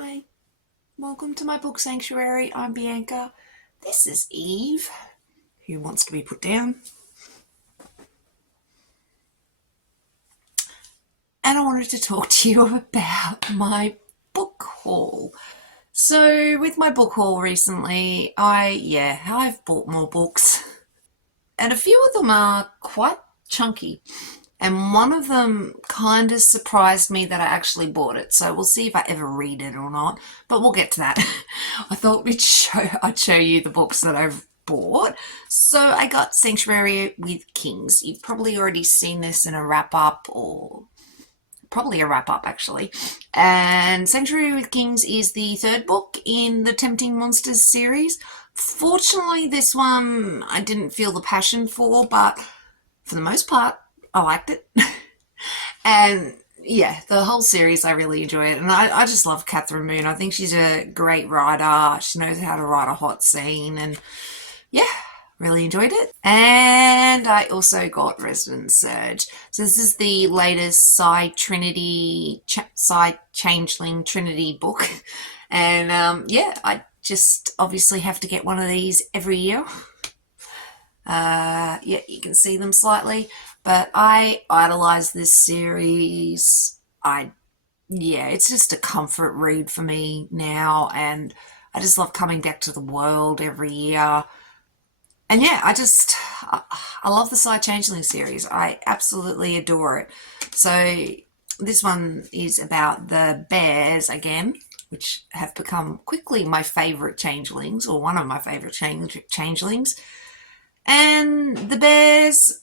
Hi, welcome to my book sanctuary. I'm Bianca. This is Eve, who wants to be put down. And I wanted to talk to you about my book haul. So with my book haul recently, I've bought more books. And a few of them are quite chunky. And one of them kind of surprised me that I actually bought it. So we'll see if I ever read it or not. But we'll get to that. I thought I'd show you the books that I've bought. So I got Sanctuary with Kings. You've probably already seen this in a wrap-up, or probably a wrap-up actually. And Sanctuary with Kings is the third book in the Tempting Monsters series. Fortunately, this one I didn't feel the passion for, but for the most part, I liked it. And yeah, the whole series, I really enjoy it. And I just love Catherine Moon. I think she's a great writer. She knows how to write a hot scene. And yeah, really enjoyed it. And I also got Resident Surge. So this is the latest Psy Changeling Trinity book. And I just obviously have to get one of these every year. You can see them slightly, but I idolize this series. It's just a comfort read for me now, and I just love coming back to the world every year. And yeah, I love the Psy Changeling series. I absolutely adore it. So this one is about the bears again, which have become quickly my favorite changelings, or one of my favorite changelings. And the bears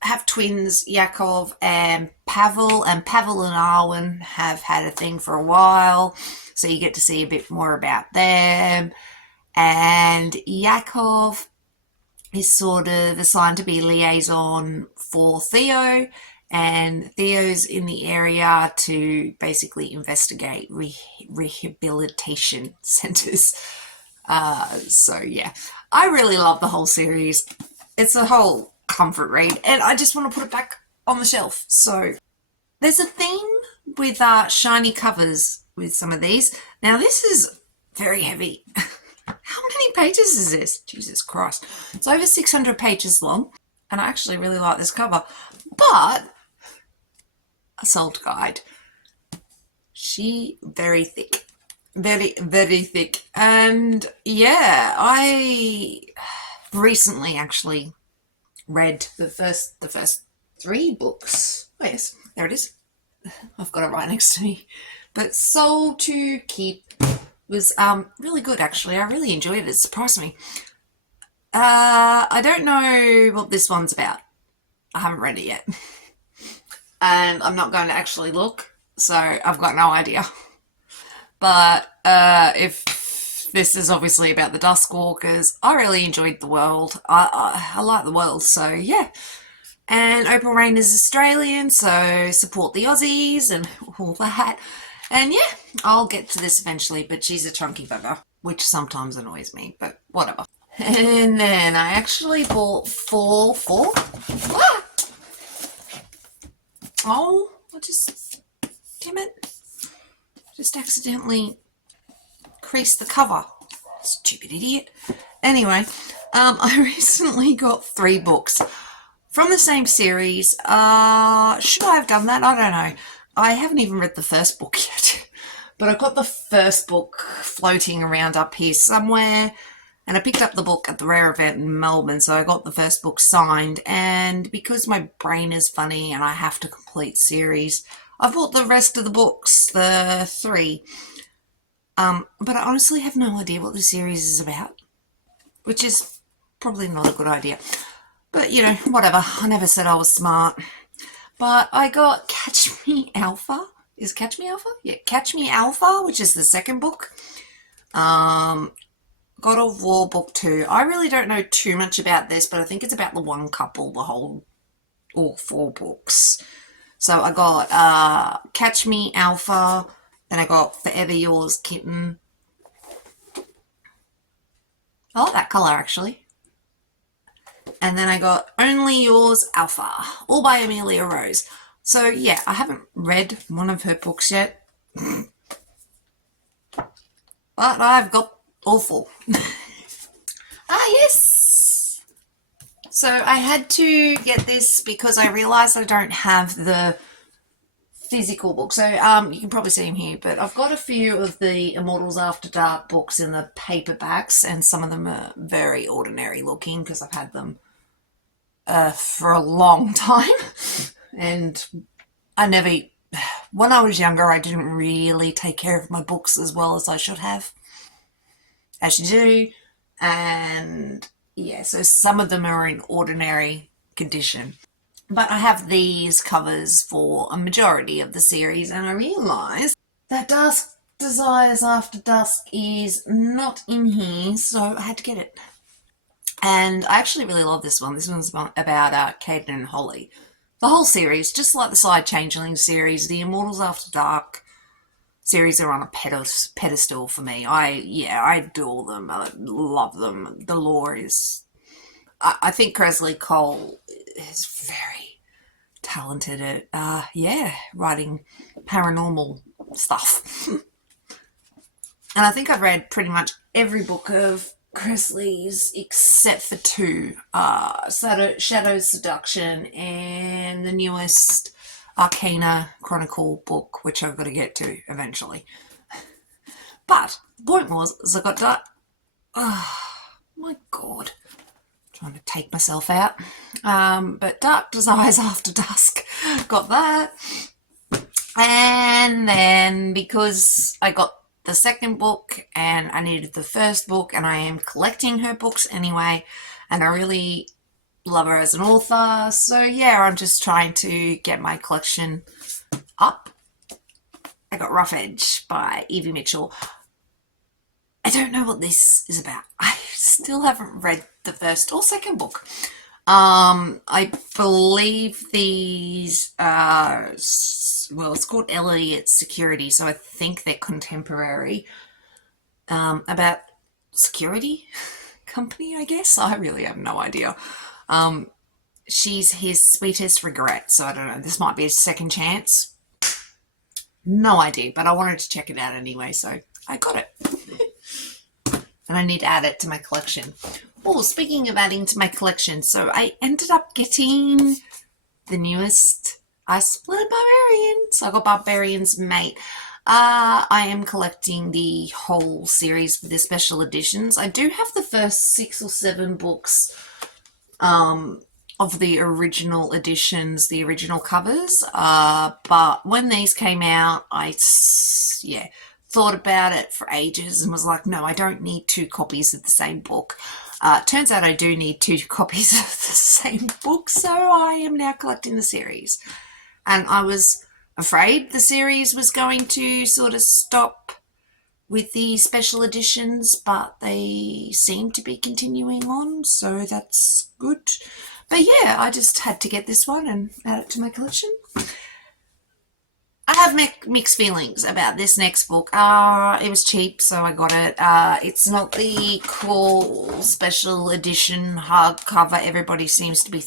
have twins, Yakov and Pavel, and Pavel and Arwen have had a thing for a while, so you get to see a bit more about them. And Yakov is sort of assigned to be liaison for Theo, and Theo's in the area to basically investigate rehabilitation centers. I really love the whole series. It's a whole comfort read, and I just want to put it back on the shelf. So there's a theme with shiny covers with some of these. Now this is very heavy. How many pages is this? Jesus Christ. It's over 600 pages long, and I actually really like this cover. But a salt guide. She very thick. Very, very thick. And yeah, I recently actually read the first three books. Oh yes, there it is. I've got it right next to me. But Soul to Keep was really good actually. I really enjoyed it. It surprised me. I don't know what this one's about. I haven't read it yet. And I'm not going to actually look, so I've got no idea. But if this is obviously about the Duskwalkers, I really enjoyed the world. I like the world, so yeah. And Opal Rain is Australian, so support the Aussies and all that. And yeah, I'll get to this eventually, but she's a chunky bugger, which sometimes annoys me, but whatever. And then I actually bought four. Ah! Oh, damn it. Just accidentally creased the cover. Stupid idiot. Anyway, I recently got 3 books from the same series. Should I have done that? I don't know. I haven't even read the first book yet. But I've got the first book floating around up here somewhere. And I picked up the book at the Rare event in Melbourne, so I got the first book signed. And because my brain is funny and I have to complete series, I've bought the rest of the books, the 3. But I honestly have no idea what the series is about, which is probably not a good idea. But, you know, whatever. I never said I was smart. But I got Catch Me Alpha. Is Catch Me Alpha? Yeah, Catch Me Alpha, which is the second book. God of War book 2. I really don't know too much about this, but I think it's about the one couple, all 4 books. So I got Catch Me Alpha, then I got Forever Yours Kitten. I like that colour actually. And then I got Only Yours Alpha, all by Amelia Rose. So yeah, I haven't read one of her books yet. but I've got all four. Yes! So I had to get this because I realised I don't have the physical book. So you can probably see them here, but I've got a few of the Immortals After Dark books in the paperbacks, and some of them are very ordinary looking because I've had them for a long time. And when I was younger, I didn't really take care of my books as well as I should have, as you do. And yeah, so some of them are in ordinary condition. But I have these covers for a majority of the series, and I realised that Dark Desires After Dusk is not in here, so I had to get it. And I actually really love this one. This one's about Caden and Holly. The whole series, just like the Side Changeling series, the Immortals After Dark series are on a pedestal for me. I adore them. I love them. The lore is... I think Kresley Cole is very talented at, writing paranormal stuff. And I think I've read pretty much every book of Kresley's except for two, Shadow Seduction and the newest Arcana Chronicle book, which I've got to get to eventually. But the point was I got that. Oh my god. Trying to take myself out. But Dark Desires After Dusk, got that. And then because I got the second book and I needed the first book, and I am collecting her books anyway, and I really love her as an author, so yeah, I'm just trying to get my collection up. I got Rough Edge by Evie Mitchell. I don't know what this is about. I still haven't read the first or second book. I believe these are, well, it's called Elliot Security, so I think they're contemporary, about security company, I guess. I really have no idea. She's his sweetest regret, so I don't know. This might be a second chance. No idea, but I wanted to check it out anyway, so I got it. And I need to add it to my collection. Oh, speaking of adding to my collection, so I ended up getting the newest Ice Blood Barbarian. So I got Barbarian's Mate. I am collecting the whole series for the special editions. I do have the first 6 or 7 books of the original editions, the original covers. But when these came out, I thought about it for ages and was like, no, I don't need 2 copies of the same book. Turns out I do need 2 copies of the same book, so I am now collecting the series. And I was afraid the series was going to sort of stop with the special editions, but they seem to be continuing on, so that's good. But yeah, I just had to get this one and add it to my collection. I have mixed feelings about this next book. It was cheap, so I got it. It's not the cool special edition hardcover everybody seems to be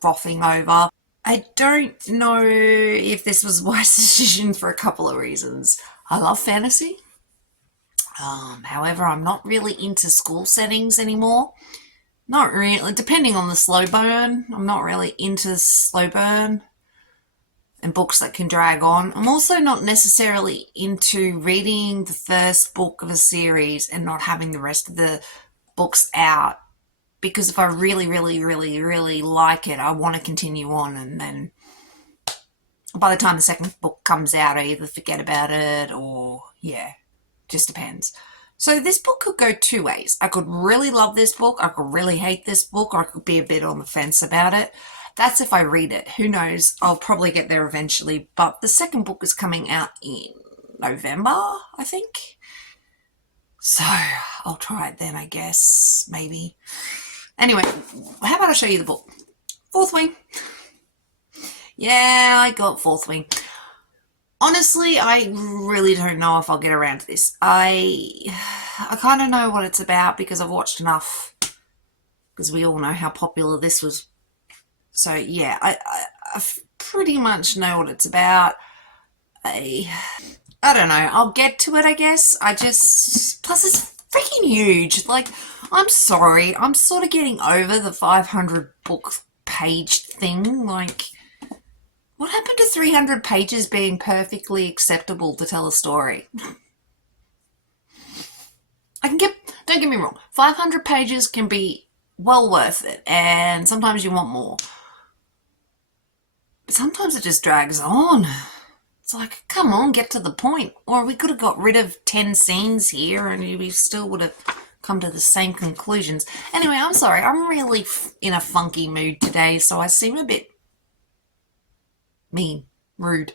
frothing over. I don't know if this was a wise decision for a couple of reasons. I love fantasy. However, I'm not really into school settings anymore. Not really, depending on the slow burn. I'm not really into slow burn and books that can drag on. I'm also not necessarily into reading the first book of a series and not having the rest of the books out, because if I really, really, really, really like it, I want to continue on, and then by the time the second book comes out, I either forget about it or, just depends. So this book could go 2 ways. I could really love this book, I could really hate this book, or I could be a bit on the fence about it. That's if I read it. Who knows? I'll probably get there eventually. But the second book is coming out in November, I think. So I'll try it then, I guess. Maybe. Anyway, how about I show you the book? Fourth Wing. Yeah, I got Fourth Wing. Honestly, I really don't know if I'll get around to this. I kind of know what it's about because I've watched enough. Because we all know how popular this was. So yeah, I pretty much know what it's about. I don't know. I'll get to it, I guess. Plus it's freaking huge. Like, I'm sorry. I'm sort of getting over the 500 book page thing. Like, what happened to 300 pages being perfectly acceptable to tell a story? Don't get me wrong, 500 pages can be well worth it, and sometimes you want more. But sometimes it just drags on. It's like, come on, get to the point. Or we could have got rid of 10 scenes here and we still would have come to the same conclusions. Anyway, I'm sorry, I'm really in a funky mood today, so I seem a bit mean, rude.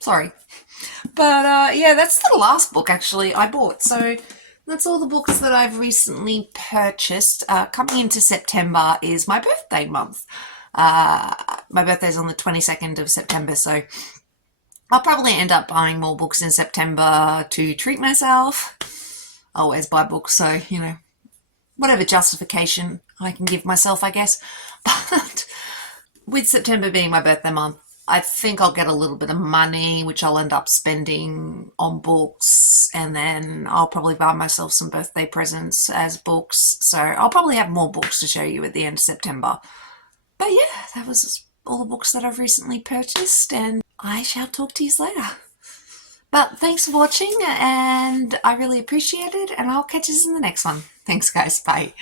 Sorry. But yeah, that's the last book actually I bought. So that's all the books that I've recently purchased. Coming into September is my birthday month. My birthday's on the 22nd of September, so I'll probably end up buying more books in September to treat myself. I always buy books, so, you know, whatever justification I can give myself, I guess. But with September being my birthday month, I think I'll get a little bit of money, which I'll end up spending on books, and then I'll probably buy myself some birthday presents as books. So I'll probably have more books to show you at the end of September. But yeah, that was all the books that I've recently purchased, and I shall talk to you later. But thanks for watching, and I really appreciate it, and I'll catch you in the next one. Thanks, guys. Bye.